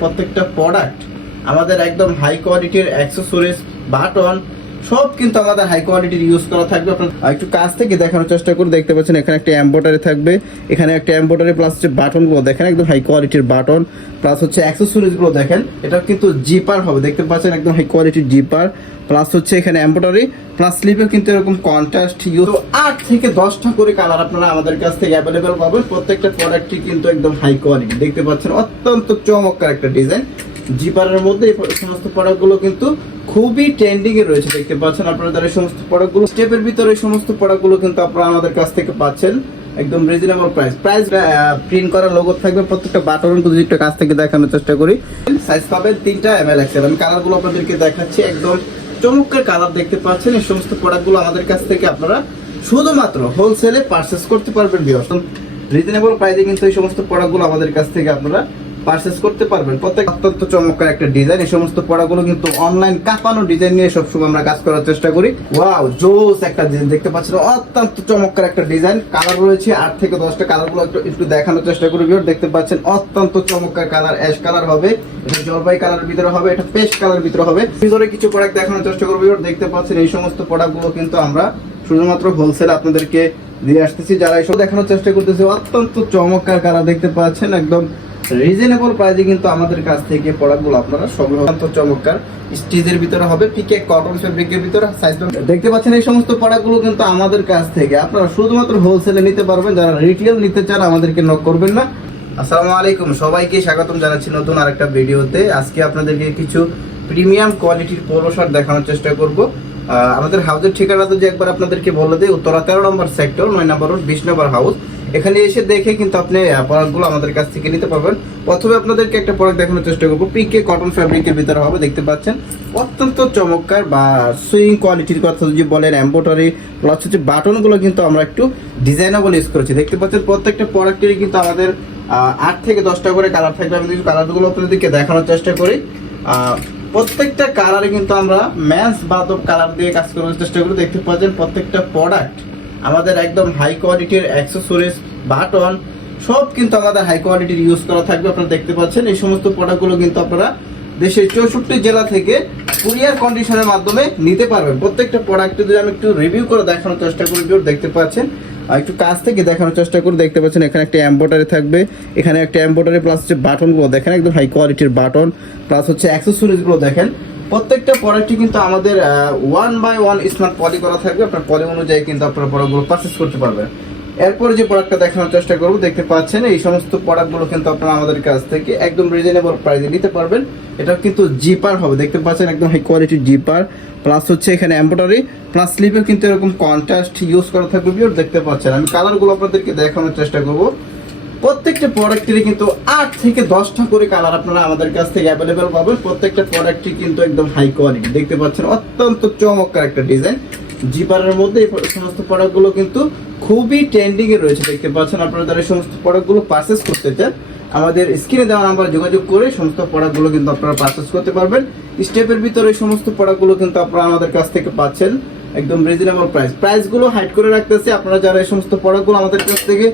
প্রত্যেকটা প্রোডাক্ট আমাদের একদম হাই কোয়ালিটির অ্যাক্সেসরিজ বাটন সব কিন্তু আমাদের হাই কোয়ালিটির ইউজ করা থাকবে। আপনারা একটু কাছ থেকে দেখানোর চেষ্টা করে দেখতে পাচ্ছেন এখানে একটা এমব্রয়ডারি থাকবে, এখানে একটা এমব্রয়ডারি প্লাস হচ্ছে বাটনগুলো দেখেন একদম হাই কোয়ালিটির বাটন প্লাস হচ্ছে অ্যাক্সেসরিজগুলো দেখেন এটা কিন্তু জিপার হবে, দেখতে পাচ্ছেন একদম হাই কোয়ালিটির জিপার প্লাস হচ্ছে এখানে এমব্রয়ডারি প্লাস স্লিপে কিন্তু এরকম কন্ট্রাস্ট ইউজ 8 থেকে 10টা করে কালার আপনারা আমাদের কাছ থেকে অ্যাভেলেবেল পাবেন। প্রত্যেকটা প্রোডাক্টই কিন্তু একদম হাই কোয়ালিটি, দেখতে পাচ্ছেন অত্যন্ত চমৎকার একটা ডিজাইন। জিপারের মধ্যে এই সমস্ত প্রোডাক্টগুলো কিন্তু খুবই ট্রেন্ডিং এ রয়েছে, দেখতে পাচ্ছেন আপনারা এই সমস্ত প্রোডাক্টগুলো স্টেপের ভিতরে এই সমস্ত প্রোডাক্টগুলো কিন্তু আপনারা আমাদের কাছ থেকে পাচ্ছেন একদম রিজনেবল প্রাইস প্রিন্ট করা লোগো থাকবে। প্রত্যেকটা বাটন যদি একটু কাছ থেকে দেখানোর চেষ্টা করি, সাইজ পাবেন 3টা ml XL। আমি কালারগুলো আপনাদেরকে দেখাচ্ছি, একদম চমৎকার কালার দেখতে পাচ্ছেন। এই সমস্ত প্রোডাক্টগুলো আমাদের কাছ থেকে আপনারা শুধুমাত্র হোলসেলে পারচেজ করতে পারবেন। রিজনেবল প্রাইসে কিন্তু এই সমস্ত প্রোডাক্টগুলো আমাদের কাছ থেকে আপনারা পারচেজ করতে পারবেন। প্রত্যেক অত্যন্ত চমৎকার একটা ডিজাইন। এই সমস্ত প্রোডাক্টগুলো কিন্তু অনলাইন কাঁপানো ডিজাইন নিয়ে সবসময় আমরা কাজ করার চেষ্টা করি। ওয়াও জোস একটা ডিজাইন দেখতে পাচ্ছেন, অত্যন্ত চমৎকার একটা ডিজাইন। কালার রয়েছে 8 থেকে 10টা, কালারগুলো একটু দেখানোর চেষ্টা করি। দেখতে পাচ্ছেন অত্যন্ত চমৎকার কালার, অ্যাশ কালার হবে, এটা জলপাই কালারের ভিতরে হবে, এটা পেস্ট কালারের ভিতরে হবে। ভিতরে কিছু প্রোডাক্ট দেখানোর চেষ্টা করব। দেখতে পাচ্ছেন এই সমস্ত প্রোডাক্টগুলো কিন্তু আমরা শুধুমাত্র হোলসেল আপনাদেরকে দিয়ে আসতেছি। যারা এইসব দেখানোর চেষ্টা করতেছে অত্যন্ত চমৎকার কালার দেখতে পাচ্ছেন, একদম রিজনেবল প্রাইসে কিন্তু আমাদের কাছ থেকে প্রোডাক্টগুলো আপনারা সংগ্রহ অত্যন্ত চমৎকার স্টিচের ভিতরে হবে, পিকে কটন ফেব্রিকের ভিতরে সাইজ দেখতে পাচ্ছেন। এই সমস্ত প্রোডাক্টগুলো কিন্তু আমাদের কাছ থেকে আপনারা শুধুমাত্র হোলসেলে নিতে পারবেন। যারা রিটেল নিতে চান আমাদেরকে নক করবেন না। আসসালামু আলাইকুম, সবাইকে স্বাগতম জানাচ্ছি নতুন আরেকটা ভিডিওতে। আজকে আপনাদেরকে কিছু প্রিমিয়াম কোয়ালিটির পোলো শার্ট দেখানোর চেষ্টা করব। আমাদের হাউসের ঠিকানা যদি একবার আপনাদেরকে বলে দেই, উত্তরা 13 নম্বর সেক্টর 9 নম্বর রোড 20 নম্বর হাউস। এখানে এসে দেখে কিন্তু আপনি প্রোডাক্টগুলো আমাদের কাছ থেকে নিতে পারবেন। প্রথমে আপনাদেরকে একটা প্রোডাক্ট দেখানোর চেষ্টা করবো, পিকে কটন ফ্যাব্রিকের ভিতরে হবে, দেখতে পাচ্ছেন অত্যন্ত চমৎকার বা সুইং কোয়ালিটির কথা যদি বলেন, এমব্রয়ডারি প্লাস হচ্ছে বাটনগুলো কিন্তু আমরা একটু ডিজাইনেবল ইউজ করেছি। দেখতে পাচ্ছেন প্রত্যেকটা প্রোডাক্টেরই কিন্তু আমাদের 8 থেকে 10টা করে কালার থাকবে। আমি যদি কালারগুলো আপনাদেরকে দেখানোর চেষ্টা করি, প্রত্যেকটা কালারে কিন্তু আমরা ম্যাচ বাদব কালার দিয়ে কাজ করার চেষ্টা করি। দেখতে পাচ্ছেন প্রত্যেকটা প্রোডাক্ট আমাদের একদম হাই কোয়ালিটির অ্যাক্সেসরিজ বাটন সব কিন্তু আমাদের হাই কোয়ালিটির ইউজ করা থাকবে। আপনারা দেখতে পাচ্ছেন এই সমস্ত প্রোডাক্টগুলো কিন্তু আপনারা দেশের 64 জেলা থেকে কুরিয়ার কন্ডিশনের মাধ্যমে নিতে পারবেন। প্রত্যেকটা প্রোডাক্টে যদি আমি একটু রিভিউ করে দেখানোর চেষ্টা করি, দেখতে পাচ্ছেন একটু কাছ থেকে দেখানোর চেষ্টা করে দেখতে পাচ্ছেন এখানে একটা এমব্রয়ডারি থাকবে, এখানে একটা এমব্রয়ডারি প্লাস হচ্ছে বাটনগুলো দেখেন একদম হাই কোয়ালিটির বাটন প্লাস হচ্ছে অ্যাক্সেসরিজগুলো দেখেন। প্রত্যেকটা প্রোডাক্টই কিন্তু আমাদের 1 বাই 1 স্মার্ট পলি করা থাকবে। আপনার পলি অনুযায়ী কিন্তু আপনার প্রোডাক্টগুলো পারচেজ করতে পারবেন। এরপরে যে প্রোডাক্টটা দেখানোর চেষ্টা করবো, দেখতে পাচ্ছেন এই সমস্ত প্রোডাক্টগুলো কিন্তু আপনারা আমাদের কাছ থেকে একদম রিজনেবল প্রাইসে নিতে পারবেন। এটা কিন্তু জিপার হবে, দেখতে পাচ্ছেন একদম হাই কোয়ালিটির জিপার প্লাস হচ্ছে এখানে এমব্রয়ডারি প্লাস স্লিপে কিন্তু এরকম কন্ট্রাস্ট ইউজ করা থাকবে। দেখতে পাচ্ছেন আমি কালারগুলো আপনাদেরকে দেখানোর চেষ্টা করবো। প্রত্যেকটা প্রোডাক্টেরই কিন্তু 8 থেকে 10টা করে কালার আপনারা আমাদের কাছ থেকে অ্যাভেলেবেল পাবেন। প্রত্যেকটা প্রোডাক্টই কিন্তু একদম হাই কোয়ালিটি, দেখতে পাচ্ছেন অত্যন্ত চমৎকার একটা ডিজাইন। জিপারের মধ্যে এই সমস্ত প্রোডাক্টগুলো কিন্তু খুবই ট্রেন্ডিং এ রয়েছে, দেখতে পাচ্ছেন। আপনারা যারা এই সমস্ত প্রোডাক্টগুলো পারচেজ করতে চান আমাদের স্ক্রিনে দেওয়া নাম্বারে যোগাযোগ করে সমস্ত প্রোডাক্টগুলো কিন্তু আপনারা পারচেজ করতে পারবেন। স্টেপের ভিতরে এই সমস্ত প্রোডাক্টগুলো কিন্তু আপনারা আমাদের কাছ থেকে পাচ্ছেন একদম রিজনেবল প্রাইসগুলো হাইড করে রাখতেছি। আপনারা যারা এই সমস্ত প্রোডাক্টগুলো আমাদের কাছ থেকে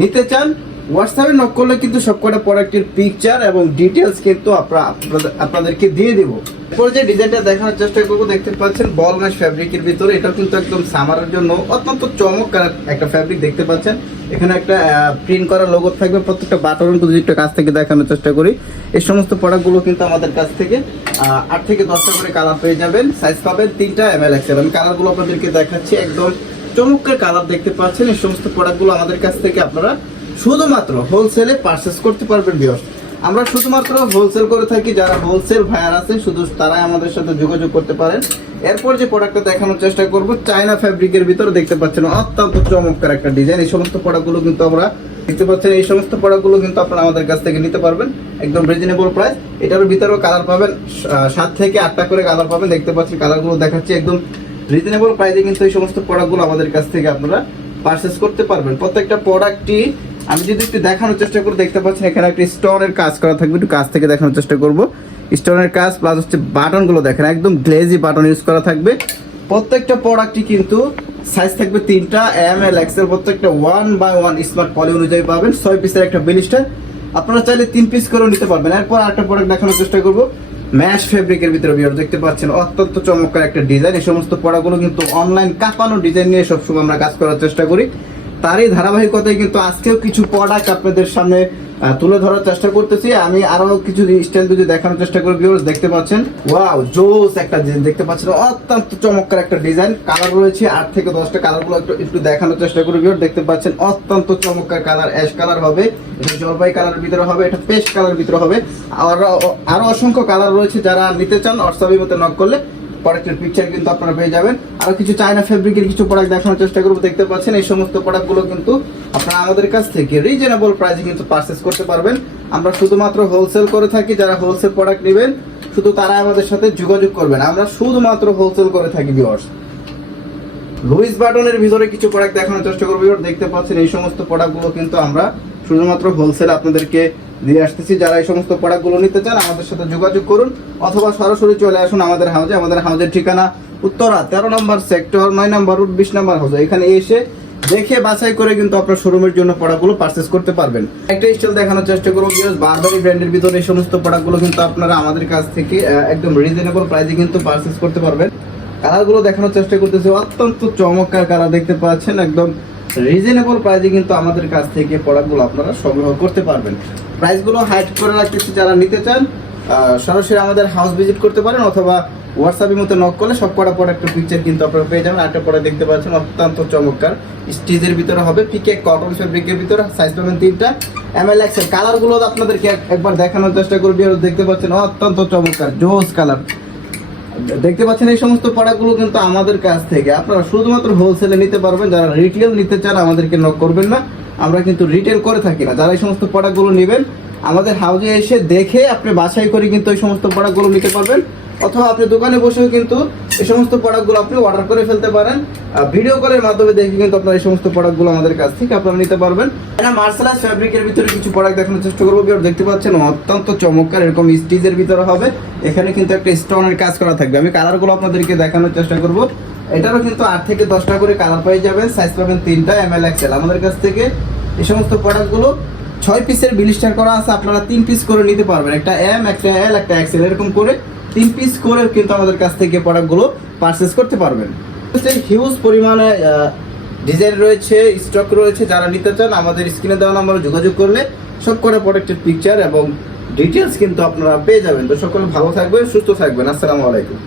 নিতে চান হোয়াটসঅ্যাপে নক করলে কিন্তু সবকটা প্রোডাক্টের পিকচার এবং ডিটেলস কিন্তু আপনাদেরকে দিয়ে দেব। এরপর যে ডিজাইনটা দেখানোর চেষ্টা করবো, দেখতে পাচ্ছেন বল ম্যাশ ফ্যাব্রিকের ভিতরে, এটা কিন্তু একদম সামারের জন্য অত্যন্ত চমৎকার একটা ফ্যাব্রিক। দেখতে পাচ্ছেন এখানে একটা প্রিন্ট করা লোগো থাকবে। প্রত্যেকটা বাটন যদি একটু কাছ থেকে দেখানোর চেষ্টা করি, এই সমস্ত প্রোডাক্টগুলো কিন্তু আমাদের কাছ থেকে 8 থেকে 10টা করে কালার পেয়ে যাবেন। সাইজ পাবেন 3টা ml XL। আমি কালারগুলো আপনাদেরকে দেখাচ্ছি, একদম চমৎকার কালার দেখতে পাচ্ছেন। এই সমস্ত প্রোডাক্টগুলো আমাদের কাছ থেকে আপনারা শুধুমাত্র হোলসেলে পারচেজ করতে পারবেন। আমরা শুধুমাত্র হোলসেল করে থাকি, যারা হোলসেল ভাইয়ার আছে শুধু তারাই আমাদের সাথে যোগাযোগ করতে পারেন। এরপর যে প্রোডাক্টটা দেখানোর চেষ্টা করব, চায়না ফ্যাব্রিকের ভিতরে দেখতে পাচ্ছেন অত্যন্ত চমৎকার একটা ডিজাইন। এই সমস্ত প্রোডাক্টগুলো কিন্তু আমরা দেখতে পাচ্ছেন, এই সমস্ত প্রোডাক্টগুলো কিন্তু আপনারা আমাদের কাছ থেকে নিতে পারবেন একদম রিজনেবল প্রাইস। এটার ভিতরেও কালার পাবেন 7 থেকে 8টা করে কালার পাবেন। দেখতে পাচ্ছেন কালারগুলো দেখাচ্ছি, একদম রিজনেবল প্রাইসে কিন্তু এই সমস্ত প্রোডাক্টগুলো আমাদের কাছ থেকে আপনারা পারচেজ করতে পারবেন। প্রত্যেকটা প্রোডাক্টই আমি যদি একটু দেখানোর চেষ্টা করি, দেখতে পাচ্ছেন এখানে একটা স্টোনের কাজ করা থাকবে। একটু কাছ থেকে দেখানোর চেষ্টা করব, স্টোনের কাজ প্লাস হচ্ছে বাটনগুলো দেখেন একদম গ্লেজি বাটন ইউজ করা থাকবে। প্রত্যেকটা প্রোডাক্টই কিন্তু সাইজ থাকবে 3টা ml XL। প্রত্যেকটা 1 বাই 1 স্মার্ট পলি অনুযায়ী পাবেন। 6 পিসের একটা ব্লিস্টার আপনারা চাইলে 3 পিস করেও নিতে পারবেন। এরপর আরেকটা প্রোডাক্ট দেখানোর চেষ্টা করব ম্যাশ ফেব্রিকের ভিতরে ভিউয়ার দেখতে পাচ্ছেন অত্যন্ত চমৎকার একটা ডিজাইন। এই সমস্ত প্রোডাক্টগুলো কিন্তু অনলাইন কাঁপানো ডিজাইন নিয়ে সবসময় আমরা কাজ করার চেষ্টা করি। তারই ধারাবাহিকতায় কিন্তু আজকেও কিছু প্রোডাক্ট আপনাদের সামনে তুলে ধরার চেষ্টা করতেছি। আমি আরো কিছু স্টাইল যদি দেখানোর চেষ্টা করি ভিউয়ার্স দেখতে পাচ্ছেন ওয়াও জোস একটা দেখতে পাচ্ছেন অত্যন্ত চমৎকার একটা ডিজাইন। কালার রয়েছে 8 থেকে 10টা কালারগুলো একটু দেখানোর চেষ্টা করি ভিউয়ার্স দেখতে পাচ্ছেন অত্যন্ত চমৎকার কালার। অ্যাশ কালার হবে, এটা জলপাই কালার ভিতরে হবে, এটা পেস্ট কালার ভিতরে হবে, আর আরো অসংখ্য কালার রয়েছে। যারা নিতে চান হোয়াটসঅ্যাপের মধ্যে নক করলে প্রোডাক্টের পিকচার কিন্তু আপনারা পেয়ে যাবেন। আরো কিছু চায়না ফেব্রিকের কিছু প্রোডাক্ট দেখানোর চেষ্টা করবো দেখতে পাচ্ছেন। এই সমস্ত প্রোডাক্টগুলো কিন্তু আপনারা আমাদের কাছ থেকে রিজনেবল প্রাইসে কিন্তু পারচেজ করতে পারবেন। আমরা শুধুমাত্র হোলসেল করে থাকি, যারা হোলসেল প্রোডাক্ট নেবেন শুধু তারা আমাদের সাথে যোগাযোগ করবেন। আমরা শুধুমাত্র হোলসেল করে থাকি ভিউয়ার্স। লুইস বাটনের ভিতরে কিছু প্রোডাক্ট দেখানোর চেষ্টা করবো দেখতে পাচ্ছেন। এই সমস্ত প্রোডাক্টগুলো কিন্তু আমরা শুধুমাত্র হোলসেল আপনাদেরকে দিয়ে আসতেছি। যারা এই সমস্ত প্রোডাক্টগুলো নিতে চান আমাদের সাথে যোগাযোগ করুন অথবা সরাসরি চলে আসুন আমাদের হাউজে। আমাদের হাউজের ঠিকানা উত্তরা 13 নম্বর সেক্টর 9 নম্বর রুট 20 নম্বর হাউস। এখানে এসে দেখে বাছাই করে কিন্তু আপনার শোরুমের জন্য প্রোডাক্টগুলো পারচেজ করতে পারবেন। একটা স্টাইল দেখানোর চেষ্টা করবো বারবারি ব্র্যান্ডের ভিতরে এই সমস্ত প্রোডাক্টগুলো কিন্তু আপনারা আমাদের কাছ থেকে একদম রিজনেবল প্রাইসে কিন্তু পারচেজ করতে পারবেন। কালারগুলো দেখানোর চেষ্টা করতেছি অত্যন্ত চমৎকার কালার দেখতে পাচ্ছেন একদম রিজনেবল প্রাইসে কিন্তু আমাদের কাছ থেকে প্রোডাক্টগুলো আপনারা সংগ্রহ করতে পারবেন। প্রাইসগুলো হাইড করে রাখতেছি, যারা নিতে চান সরাসরি আমাদের হাউস ভিজিট করতে পারেন অথবা হোয়াটসঅ্যাপের মতো নক করলে সব কটা প্রোডাক্টের পিকচার কিন্তু আপনারা পেয়ে যাবেন। আরেকটা প্রোডাক্ট দেখতে পাচ্ছেন অত্যন্ত চমৎকার স্টিচের ভিতরে হবে, পিকে কটন ফেব্রিকের ভিতরে, সাইজ পাবেন 3টা ML XL। কালারগুলো আপনাদেরকে একবার দেখানোর চেষ্টা করবি। দেখতে পাচ্ছেন অত্যন্ত চমৎকার জোস কালার দেখতে পাচ্ছেন। এই সমস্ত প্রোডাক্টগুলো কিন্তু আমাদের কাছ থেকে আপনারা শুধুমাত্র হোলসেলে নিতে পারবেন। যারা রিটেল নিতে চান আমাদেরকে নক করবেন না, আমরা কিন্তু রিটেল করে থাকি না। যারা এই সমস্ত প্রোডাক্টগুলো নেবেন আমাদের হাউজে এসে দেখে আপনি বাছাই করে কিন্তু এই সমস্ত প্রোডাক্টগুলো নিতে পারবেন অথবা আপনি দোকানে বসেও কিন্তু এই সমস্ত প্রোডাক্টগুলো আপনি অর্ডার করে ফেলতে পারেন। ভিডিও কলের মাধ্যমে দেখে কিন্তু আপনারা এই সমস্ত প্রোডাক্টগুলো আমাদের কাছ থেকে আপনারা নিতে পারবেন। মার্শালাইজ ফ্যাব্রিকের ভিতরে কিছু প্রোডাক্ট দেখানোর চেষ্টা করবো। দেখতে পাচ্ছেন অত্যন্ত চমৎকার এরকম স্টিচের ভিতরে হবে, এখানে কিন্তু একটা স্টোনের কাজ করা থাকবে। আমি কালারগুলো আপনাদেরকে দেখানোর চেষ্টা করব। এটারও কিন্তু 8 থেকে 10টা করে কালার পেয়ে যাবেন, সাইজ পাবেন 3টা ML XL। আমাদের কাছ থেকে এই সমস্ত প্রোডাক্টগুলো 6 পিসের বিলিস্টার করা আছে, আপনারা 3 পিস করে নিতে পারবেন। একটা M, একটা L, একটা XL এরকম করে 3 পিস করে কিন্তু আমাদের কাছ থেকে প্রোডাক্টগুলো পারচেজ করতে পারবেন। হিউজ পরিমাণে ডিজাইন রয়েছে, স্টক রয়েছে। যারা নিতে চান আমাদের স্ক্রিনে দেওয়া নম্বরে যোগাযোগ করলে সব কটা প্রোডাক্টের পিকচার এবং ডিটেলস কিন্তু আপনারা পেয়ে যাবেন। তো সকলে ভালো থাকবেন, সুস্থ থাকবেন। আসসালামু আলাইকুম।